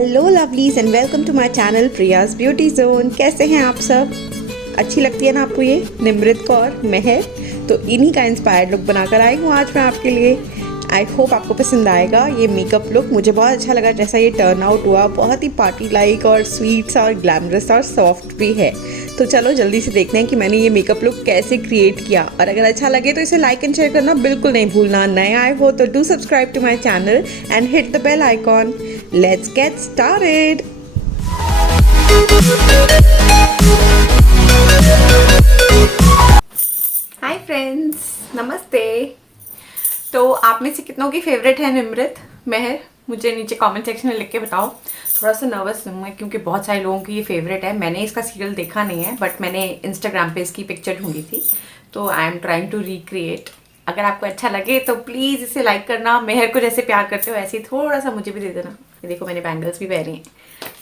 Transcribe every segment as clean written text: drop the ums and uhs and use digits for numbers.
Hello lovelies and welcome to my channel Priya's beauty zone. कैसे हैं आप सब? अच्छी लगती है ना आपको ये निमृत कौर महर? तो इन्हीं का इंस्पायर्ड लुक बनाकर आई हूँ आज मैं आपके लिए। आई होप आपको पसंद आएगा ये मेकअप लुक। मुझे बहुत अच्छा लगा जैसा ये टर्न आउट हुआ। बहुत ही पार्टी लाइक और स्वीट सा और ग्लैमरस और सॉफ्ट भी है। तो चलो जल्दी से देखते हैं कि मैंने ये मेकअप लुक कैसे क्रिएट किया। और अगर अच्छा लगे तो इसे लाइक एंड शेयर करना बिल्कुल नहीं भूलना। नए आए हो तो do subscribe to my channel and hit the bell icon. Let's get started. Hi friends, नमस्ते। तो आप में से कितनों की फेवरेट है निमृत महर? मुझे नीचे कमेंट सेक्शन में लिख के बताओ। थोड़ा सा नर्वस हूँ मैं क्योंकि बहुत सारे लोगों की ये फेवरेट है। मैंने इसका सीरियल देखा नहीं है बट मैंने इंस्टाग्राम पे इसकी पिक्चर ढूंढी थी, तो I am trying to recreate. अगर आपको अच्छा लगे तो प्लीज़ इसे लाइक करना। महर को जैसे प्यार करते हो ऐसे ही थोड़ा सा मुझे भी दे देना। ये देखो मैंने बैंगल्स भी पहनी हैं।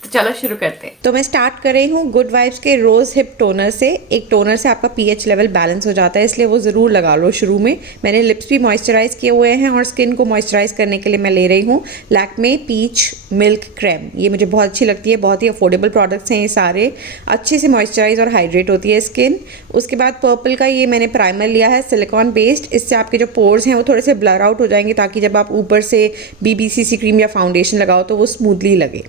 तो चलो शुरू करते हैं। तो मैं स्टार्ट कर रही हूँ गुड वाइब्स के रोज हिप टोनर से। एक टोनर से आपका पीएच लेवल बैलेंस हो जाता है, इसलिए वो ज़रूर लगा लो शुरू में। मैंने लिप्स भी मॉइस्चराइज किए हुए हैं और स्किन को मॉइस्चराइज करने के लिए मैं ले रही हूँ लैक्मे पीच मिल्क क्रेम। ये मुझे बहुत अच्छी लगती है। बहुत ही अफोर्डेबल प्रोडक्ट्स हैं ये सारे। अच्छे से मॉइस्चराइज और हाइड्रेट होती है स्किन। उसके बाद पर्पल का ये मैंने प्राइमर लिया है सिलिकॉन बेस्ड। इससे आपके जो पोर्स हैं वो थोड़े से ब्लर आउट हो जाएंगे ताकि जब आप ऊपर से बीबीसीसी क्रीम या फाउंडेशन लगाओ तो वो स्मूथली लगे।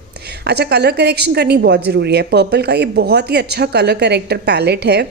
अच्छा, कलर करेक्शन करनी बहुत ज़रूरी है। पर्पल का ये बहुत ही अच्छा कलर करेक्टर पैलेट है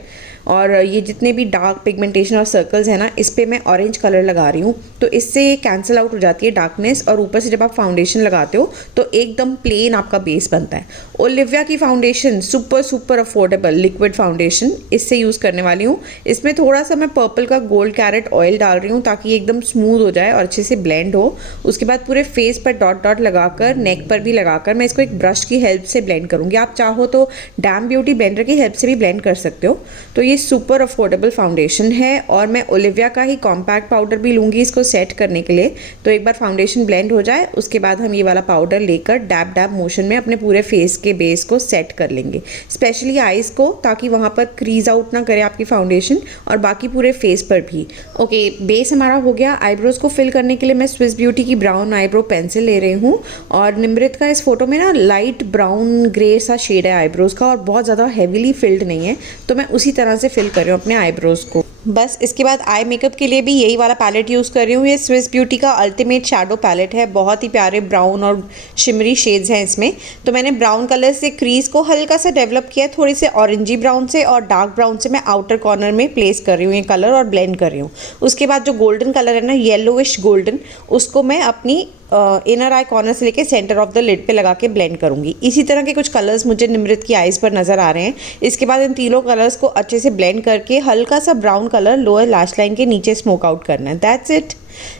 और ये जितने भी डार्क पिगमेंटेशन और सर्कल्स हैं ना, इस पे मैं ऑरेंज कलर लगा रही हूँ। तो इससे कैंसिल आउट हो जाती है डार्कनेस और ऊपर से जब आप फाउंडेशन लगाते हो तो एकदम प्लेन आपका बेस बनता है। ओलिविया की foundation super affordable liquid foundation, इससे यूज़ करने वाली हूँ। इसमें थोड़ा सा मैं पर्पल का गोल्ड कैरेट ऑयल डाल रही हूँ ताकि एकदम स्मूथ हो जाए और अच्छे से ब्लेंड हो। उसके बाद पूरे फेस पर डॉट डॉट लगाकर, नेक पर भी लगाकर मैं इसको एक ब्रश की हेल्प से ब्लेंड करूँगी। आप चाहो तो डैम ब्यूटी ब्लेंडर की हेल्प से भी ब्लेंड कर सकते हो। तो ये सुपर अफोर्डेबल फाउंडेशन है और मैं ओलिविया का ही कॉम्पैक्ट पाउडर भी लूँगी इसको सेट करने के लिए। तो एक बार फाउंडेशन ब्लेंड हो जाए उसके बाद हम ये वाला पाउडर लेकर डैब डैब मोशन में अपने पूरे फेस के बेस को सेट कर लेंगे, स्पेशली आईज को, ताकि वहाँ पर क्रीज आउट ना करे आपकी फाउंडेशन और बाकी पूरे फेस पर भी। ओके, बेस हमारा हो गया। आईब्रोज को फिल करने के लिए मैं स्विस ब्यूटी की ब्राउन आईब्रो पेंसिल ले रही हूँ और निमृत का इस फोटो में ना लाइट ब्राउन ग्रे सा शेड है आईब्रोज का और बहुत ज़्यादा हैवीली फिल्ड नहीं है, तो मैं उसी तरह से फिल कर रही हूँ अपने आईब्रोज को। बस इसके बाद आई मेकअप के लिए भी यही वाला पैलेट यूज़ कर रही हूँ। ये स्विस ब्यूटी का अल्टीमेट शैडो पैलेट है। बहुत ही प्यारे ब्राउन और शिमरी शेड्स हैं इसमें। तो मैंने ब्राउन कलर से क्रीज को हल्का सा डेवलप किया, थोड़ी से ऑरेंजी ब्राउन से और डार्क ब्राउन से मैं आउटर कॉर्नर में प्लेस कर रही हूँ ये कलर और ब्लेंड कर रही हूँ। उसके बाद जो गोल्डन कलर है ना, येलोविश गोल्डन, उसको मैं अपनी इनर आई कॉर्नर से लेके सेंटर ऑफ द लिड पे लगा के ब्लेंड करूंगी। इसी तरह के कुछ कलर्स मुझे निमृत की आईज पर नज़र आ रहे हैं। इसके बाद इन तीनों कलर्स को अच्छे से ब्लेंड करके हल्का सा brown colour lower lash line के नीचे स्मोक आउट करना है। That's it.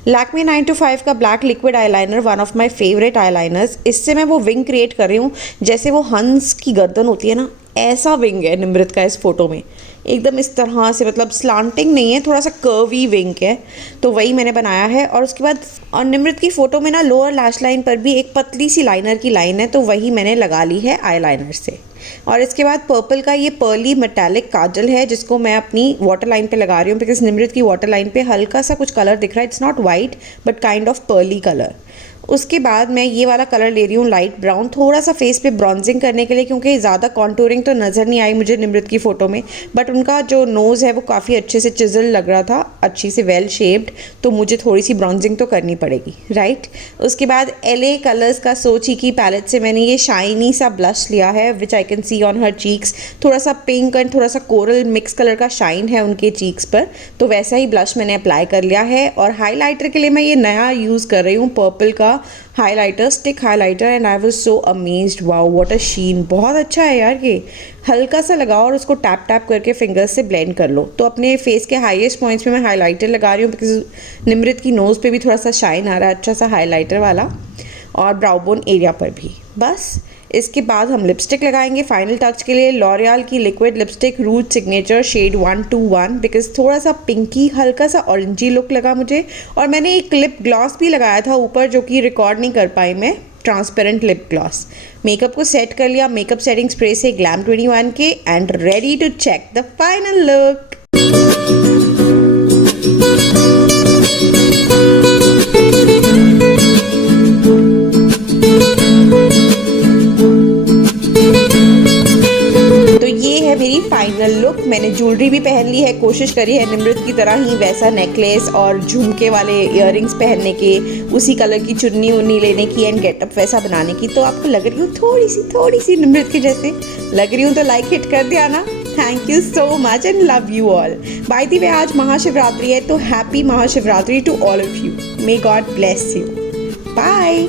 लैक्मे 925 का black liquid eyeliner, one of my favourite eyeliners. इससे मैं वो विंग क्रिएट कर रही हूँ जैसे वो हंस की गर्दन होती है ना, ऐसा विंग है निमृत का इस फोटो में। एकदम इस तरह से, मतलब स्लांटिंग नहीं है, थोड़ा सा कर्वी विंग है, तो वही मैंने बनाया है। और उसके बाद और निमृत की फ़ोटो में ना लोअर लैश लाइन पर भी एक पतली सी लाइनर की लाइन है, तो वही मैंने लगा ली है आईलाइनर से। और इसके बाद पर्पल का ये पर्ली मेटालिक काजल है जिसको मैं अपनी वाटर लाइन पे लगा रही हूँ बिकॉज निमृत की वाटर लाइन पे हल्का सा कुछ कलर दिख रहा है। It's not white but kind of pearly colour. उसके बाद मैं ये वाला कलर ले रही हूँ लाइट ब्राउन, थोड़ा सा फेस पे ब्रॉन्जिंग करने के लिए, क्योंकि ज़्यादा कॉन्टूरिंग तो नज़र नहीं आई मुझे निमृत की फ़ोटो में, बट उनका जो नोज़ है वो काफ़ी अच्छे से चिजल लग रहा था, अच्छी से वेल शेप्ड, तो मुझे थोड़ी सी ब्रॉन्जिंग तो करनी पड़ेगी, राइट। उसके बाद LA कलर्स का सो चीकी पैलेट से मैंने ये शाइनी सा ब्लश लिया है which I can see on her cheeks. थोड़ा सा पिंक एंड थोड़ा सा कोरल मिक्स कलर का शाइन है उनके चीक्स पर, तो वैसा ही ब्लश मैंने अप्लाई कर लिया है। और हाईलाइटर के लिए मैं ये नया यूज़ कर रही हूँ पर्पल का highlighter, stick highlighter, and I was so amazed. Wow what a sheen, बहुत अच्छा है यार ये। हल्का सा लगाओ और उसको टैप टैप करके फिंगर्स से ब्लेंड कर लो। तो अपने फेस के हाईएस्ट पॉइंट्स पे मैं हाइलाइटर लगा रही हूँ बिकॉज निमृत की नोज़ पे भी थोड़ा सा शाइन आ रहा है अच्छा सा हाइलाइटर वाला, और ब्राउ बोन एरिया पर भी। बस इसके बाद हम लिपस्टिक लगाएंगे फाइनल टच के लिए। लॉरियल की liquid lipstick rouge signature shade 121 because थोड़ा सा पिंकी हल्का सा ऑरेंजी लुक लगा मुझे। और मैंने एक लिप ग्लॉस भी लगाया था ऊपर जो कि रिकॉर्ड नहीं कर पाई मैं, ट्रांसपेरेंट लिप ग्लॉस। मेकअप को सेट कर लिया मेकअप सेटिंग स्प्रे से ग्लैम 21 के, and ready to check the final look. मेरी फाइनल लुक। मैंने ज्वेलरी भी पहन ली है, कोशिश करी है निम्रत की तरह ही वैसा नेकलेस और झुमके वाले इयररिंग्स पहनने की, उसी कलर की चुन्नी उन्नी लेने की एंड गेटअप वैसा बनाने की। तो आपको लग रही हूँ थोड़ी सी निम्रत के जैसे लग रही हूँ तो लाइक हिट कर दिया ना। Thank you so much and love you all. By the way आज महाशिवरात्रि है, तो happy Mahashivratri to all of you. May God bless you. Bye.